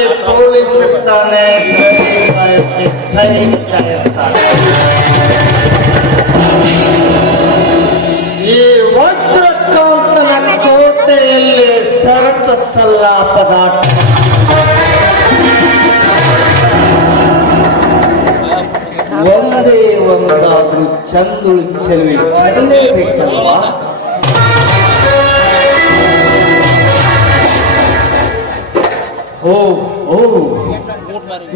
के पुलिस तने करके सही करता ये वज्र कांतन कोते इल्ले सरत सल्ला पदार्थ। ಒಂದೇ ಒಂದಾದ್ರೂ ಚಂದುಳು ಚೆಲುವಿ ಕಡಲೇಬೇಕಲ್ವಾ ಓ ಓ.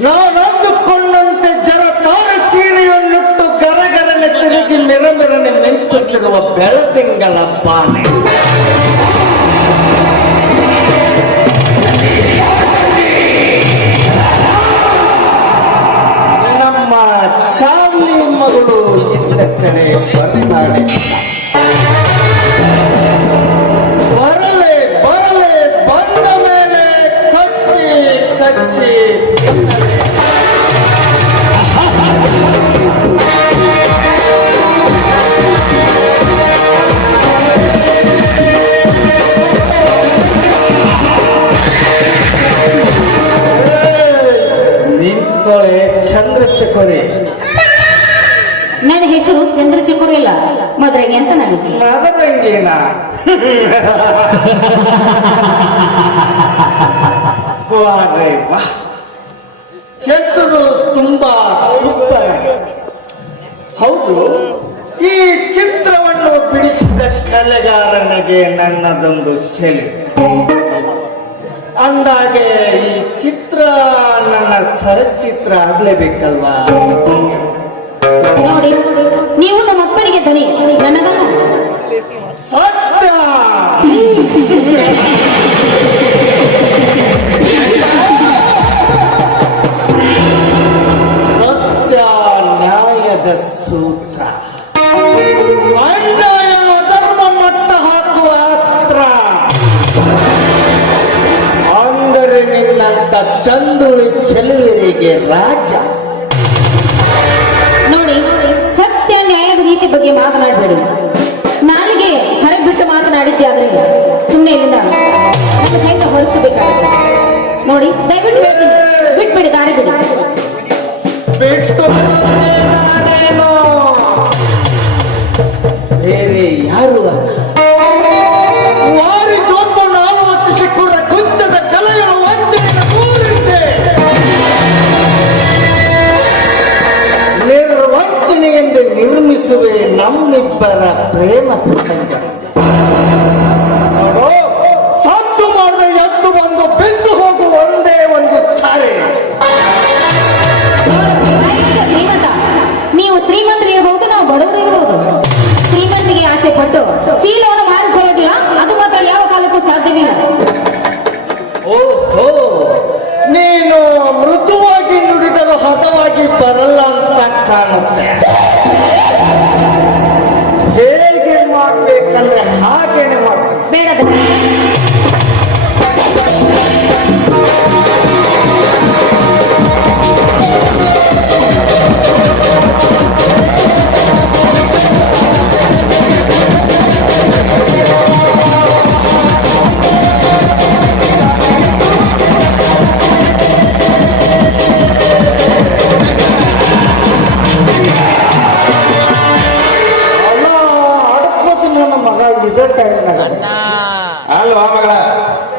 ನಾನಂದುಕೊಂಡಂತೆ ಜರತಾರ ಸೀರೆಯನ್ನುಟ್ಟು ಗರಗರನೆ ತಿರುಗಿ ನಿರಮಿರನೆ ಮಿಂಚುತ್ತಿರುವ ಬೆಳದಿಂಗಳ ನಮ್ಮ ಚಾರ್ಲಿ ಮಗಳು ಇದ್ದ ಕಡೆ ಬರ್ತಾಳೆ. ನನ್ನ ಹೆಸರು ಚಂದ್ರಚೂರ್ ಇಲ್ಲ ಮದ್ರೆಗೆ ಅಂತ ನನ್ನ ಹೆಸರು. ಮದರಂಗಿನ ಹೆಸರು ತುಂಬಾ ಸೂಪರ್ ಹೌದು ಈ ಚಿತ್ರವನ್ನು ಬಿಡಿಸಿದ ಕಲೆಗಾರನಿಗೆ ನನ್ನದೊಂದು ಸೆಲೆ ಅಂದಾಗೆ ಈ ಚಿತ್ರ ನನ್ನ ಸರಚಿತ್ರ ಆಗ್ಲೇಬೇಕಲ್ವಾ? ನೋಡಿ ನೀವು ನಮ್ಮ ಅಪ್ಪನಿಗೆ ಧನಿ ನನಗಲ್ಲ. ಸತ್ಯ ಸತ್ಯ! ಮಾತನಾಡಬೇಡಿ. ನಾಲಿಗೆ ಹೊರಗೆ ಬಿಟ್ಟು ಮಾತನಾಡಿದ್ದೆ ಆದ್ರೆ ಸುಮ್ಮನೆ ಇಲ್ಲಿಂದ ನನ್ನ ಕೈಯಿಂದ ಹೊರಿಸ್ಕೋಬೇಕಾಗುತ್ತೆ. ನೋಡಿ ದಯವಿಟ್ಟು ಹೇಳ್ತೀನಿ. ನಮ್ಮಿಬ್ಬರ ಪ್ರೇಮ ಪ್ರಪಂಚ. ನೋಡು, ಸದ್ದು ಮಾಡಿದ ಎದ್ದು ಬಂದು ಬಿದ್ದು ಹೋಗುವ ಒಂದೇ ಒಂದು ಸಾರಿ. ಶ್ರೀಮಂತ. ನೀವು ಶ್ರೀಮಂತರು ಇರಬಹುದು ನಾವು ಬಡವರು ಇರಬಹುದು ಶ್ರೀಮಂತಿಗೆ ಆಸೆ ಪಟ್ಟು ಚೀಲವನ್ನು ಮಾರಿಕೊಳ್ಳೋದಿಲ್ಲ ಅದು ಮಾತ್ರ ಯಾವ ಕಾಲಕ್ಕೂ ಸಾಧ್ಯವಿಲ್ಲ. ಓಹೋ ನೀನು ಮೃದುವಾಗಿ ನುಡಿದರೂ ಹತವಾಗಿ ಬರಲ್ಲ ಅಂತ ಕಾಣುತ್ತೆ. ಹಾಗೇನೆ ಮಾಡ್ಬೇಕು. ಬೇಡ.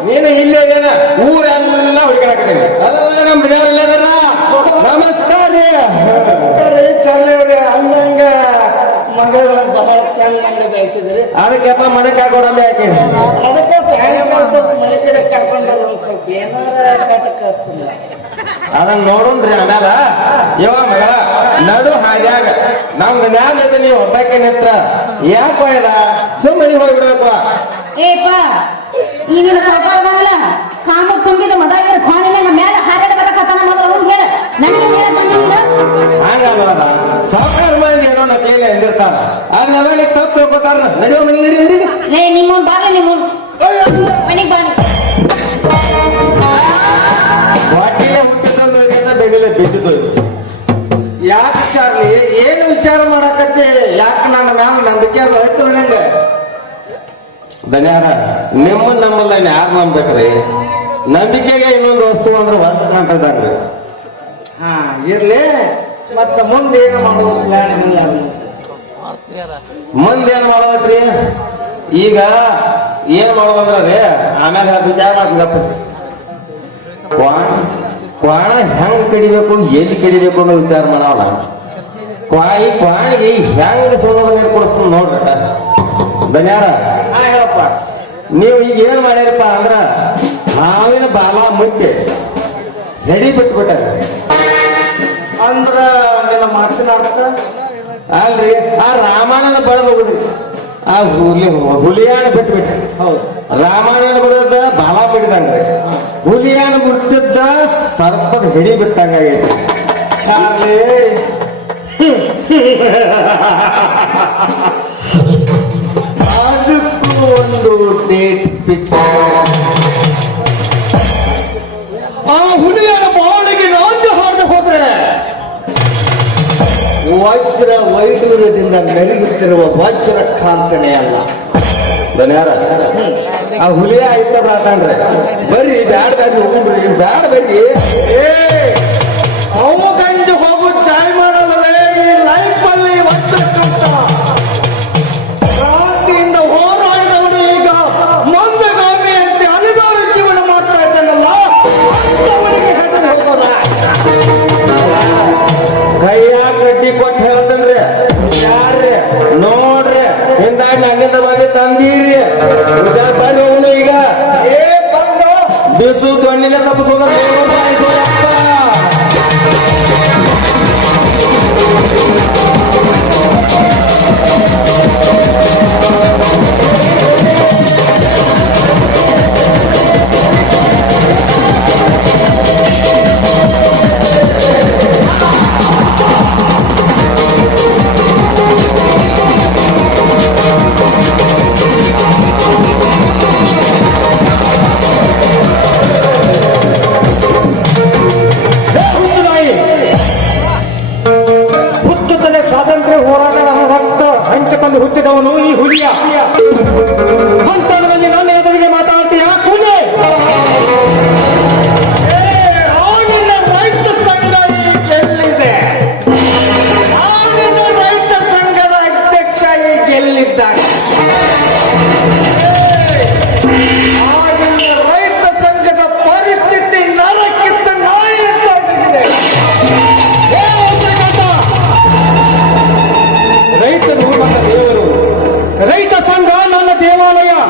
ನೀನು ಇಲ್ಲೇ ಏನ ಊರೆಲ್ಲ ಹುಡುಕಾಡಕತ್ತೀನಿ ಅಲ್ಲ ನಮ್ಮ ಮನೆಯವ್ರೆಲ್ಲ ಅದಾರ ನಮಸ್ಕಾರ ರೀ. ಚಲ್ಲೇವ್ರಿ ಅಂದಂಗ ಮಗಳು ಬಹಳ ಚಂದಂಗ ಬೆಳೆಸಿದ್ರಿ. ಅದಕ್ಕೆಪ್ಪ ಹಾಕೋಣ ಯಾಕೆ ಅದಕ್ಕೆ ಸಾಯಂಕಾಲ ಸ್ವಲ್ಪ ಮನೆ ಕಡೆ ಕರ್ಕೊಂಡ್ರೆ ಒಂದ್ ಸ್ವಲ್ಪ ಏನಾರ ಕಳಿಸ್ತೀನಿ. ಅದನ್ನ ನೋಡೋಣ್ರಿ ಆಮ್ಯಾಲ ಯವ ಮಗಳ ನಡು ಹಾದ್ಯಾಗ. ನಮ್ದು ನ್ಯಾಲ ಇದೆ ನೀವು ಹೊಟ್ಟಕ್ಕೆ ನಿತ್ರ. ಯಾಕೆ ಹೋಯ್ದ ಸುಮ್ಮನೆ ಹೋಗ್ಬಿಡ್ಬೇಕು ಏಪ್ಪ ಈಗಿನ ಸರ್ಕಾರ ಕಾಮ ತುಂಬಿದ ಮದಾಗಿರ ಖಾಣಿನ ಮ್ಯಾಲ ಹಾರಾಡ ಬರಕತ್ತಾನ ಮೊದಲು ಅವ್ನು ಹೇಳ. ನನಗೆ ಹೇಳ ಬಂದಿಲ್ಲ ಹಂಗಲ್ವದ ಸಾವುಕಾರ ಮಂದಿ ಏನೋ ನಮ್ಮ ಕೈಲಿ ಎಂದಿರ್ತಾರ ಅದನ್ನೆಲ್ಲ ನೀ ತಪ್ಪು ತಿಳ್ಕೊತಾರ. ನಡೆಯೋ ನಡಿ ಲೇ ನಿಮ್ಮನ್ ಬಾರ್ಲೆ ನಿಮ್ಮನ್. ಮನೆಗ್ ಬಾನಿ ಹೊಟ್ಟಿಲೆ ಬೆಳಿಲೆ ಬಿದ್ದಿದ್ದು ಯಾಕೆ ಚಾರ್ಲಿ ಏನು ವಿಚಾರ ಮಾಡಕತ್ತಿ? ಯಾಕೆ ನನ್ನ ಮ್ಯಾಲ ನಂಬಿಕೆ ಹೋಯ್ತು ನಂಗೆ ನಿಮ್ಮ ನಿಮ್ಮನ್ನ ನಮ್ಮಲ್ಲ ಯಾರು ನಂಬೇಕ್ರಿ ನಂಬಿಕೆಗೆ ಇನ್ನೊಂದು ವಸ್ತು ಅಂದ್ರೆ ಹೊಸ ಕಾಣ್ತದಾರ್ರಿ ಹಾ ಇರ್ಲಿ. ಮತ್ತೆ ಮುಂದೆ ಏನು ಮಾಡೋದು ಮುಂದೆ ಏನ್ ಮಾಡೋದ್ರಿ ಈಗ ಏನ್ ಮಾಡೋದಂದ್ರೆ ಆಮೇಲೆ ವಿಚಾರ ಮಾಡ್ಬೇಕಪ್ಪ ಕ್ವಾಣ ಕ್ವಾಣ ಹೆಂಗ್ ಕಡಿಬೇಕು ಎಲ್ಲಿ ಕಡಿಬೇಕು ಅನ್ನೋ ವಿಚಾರ ಮಾಡೋಣ ಕ್ವಾಣಿ ಕ್ವಾಣಿಗೆ ಹೆಂಗ ಸೋಲೋದ ನೀರು ಕೊಡಿಸ್ತೀನಿ ನೋಡ್ರಿ. ಧನ್ಯಾರ. ಹಾ ನೀವು ಈಗ ಏನ್ ಮಾಡ್ಯಾರಪ್ಪ ಅಂದ್ರ ಹಾವಿನ ಬಾಲ ಮುಟ್ಟಿ ಹೆಡಿ ಬಿಟ್ಬಿಟ್ಟ ಅಂದ್ರ ನಿನ್ನ ಮಾತಿನ ಅರ್ಥ? ಅಲ್ರಿ ಆ ರಾಮಾಯಣ ಬಳದ ಹೋಗ್ರಿ ಆ ಹುಲಿ ಹುಲಿಯಾಣ ಬಿಟ್ಬಿಟ್ಟ. ಹೌದು. ರಾಮಾಯಣ ಬಿಡದ ಬಾಲ ಬಿಡ್ದಂಗ್ರಿ. ಹುಲಿಯಾಣ ಬಿಟ್ಟಿದ್ದ ಸರ್ಪದ ಹಿಡಿ ಚಾರ್ಲಿ. ಅದಕ್ಕೂ ಒಂದು ಡೇಟ್ ಫಿಕ್ಸ್ ಆ ಹುಲಿಯನ ಬಾಳಿಗೆ ನಾಂದು ಹಾರ್ದು ಹೋದ್ರೆ ವಜ್ರ ವೈಡೂರ್ಯದಿಂದ ಮೆರುಗುತ್ತಿರುವ ವಜ್ರ ಕಾಂತನೆ ಅಲ್ಲ. ಧನ್ಯಾರ ಆ ಹುಲಿಯ ಆಯ್ತ ಬ್ರಾತನ್ರಿ ಬರ್ರಿ ಬ್ಯಾಡ ಬ್ಯಾಡ ಹೋಗ್ರಿ ಬ್ಯಾಡ ಬರ್ರಿ ಅವನು ಈಗ. ಏ ಬಂದು. ಬಿಸು ದೊಣ್ಣಿನ ತಪ್ಪಿಸೋದ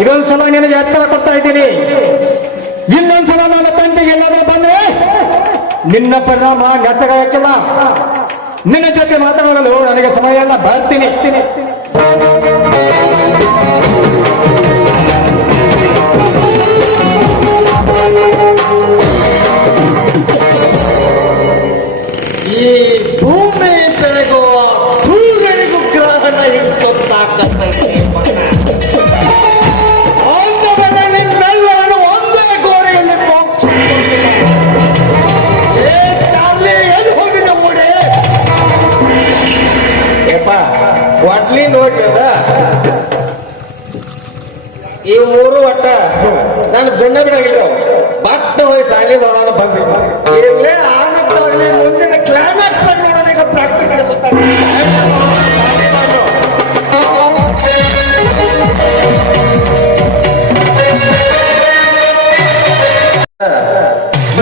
ಇದೊಂದ್ಸಲ ನಿನಗೆ ಎಚ್ಚರ ಕೊಡ್ತಾ ಇದ್ದೀನಿ. ಇನ್ನೊಂದ್ಸಲ ನನ್ನ ತಂಟೆಗೆ ಎಲ್ಲಾದ್ರೂ ಬಂದ್ರೆ ನಿನ್ನ ಪರಿಣಾಮ ನೆಟ್ಟಗಾಯಕ್ಕಿಲ್ಲ ನಿನ್ನ ಜೊತೆ ಮಾತನಾಡಲು ನನಗೆ ಸಮಯ ಎಲ್ಲ ಬರ್ತೀನಿ. ಈ ಮೂರು ಒಟ್ಟ ನಾನು ಬೆಣ್ಣ ಬಿಡಂಗಿಲ್ಲ. ಬಟ್ಟ ಹೋಗಿ ಸಾಲಿ ಬಾಳ ಬಂದ್ರಿ ಇಲ್ಲೇ ಆನಂದವಾಗಿ ಮುಂದಿನ ಕ್ಲೈಮ್ಯಾಕ್ಸ್ ನೋಡೋಣ ಈಗ ಪ್ರಾಕ್ಟಿಕಲ್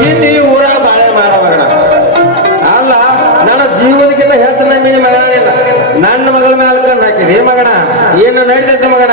ಇನ್ನು ಈ ಊರ ಬಾಳೆ ಮಾಡ ಮಗನ ಅಲ್ಲ ನನ್ನ ಜೀವನಕ್ಕಿಂತ ಮಗನ ನಿನ್ನ ಮಗಳ ಮೇಲೆ ಕಣ್ಣು ಹಾಕಿದೆ? ಮಗಣ ಏನು ನಡೀತೈತೆ ಮಗನ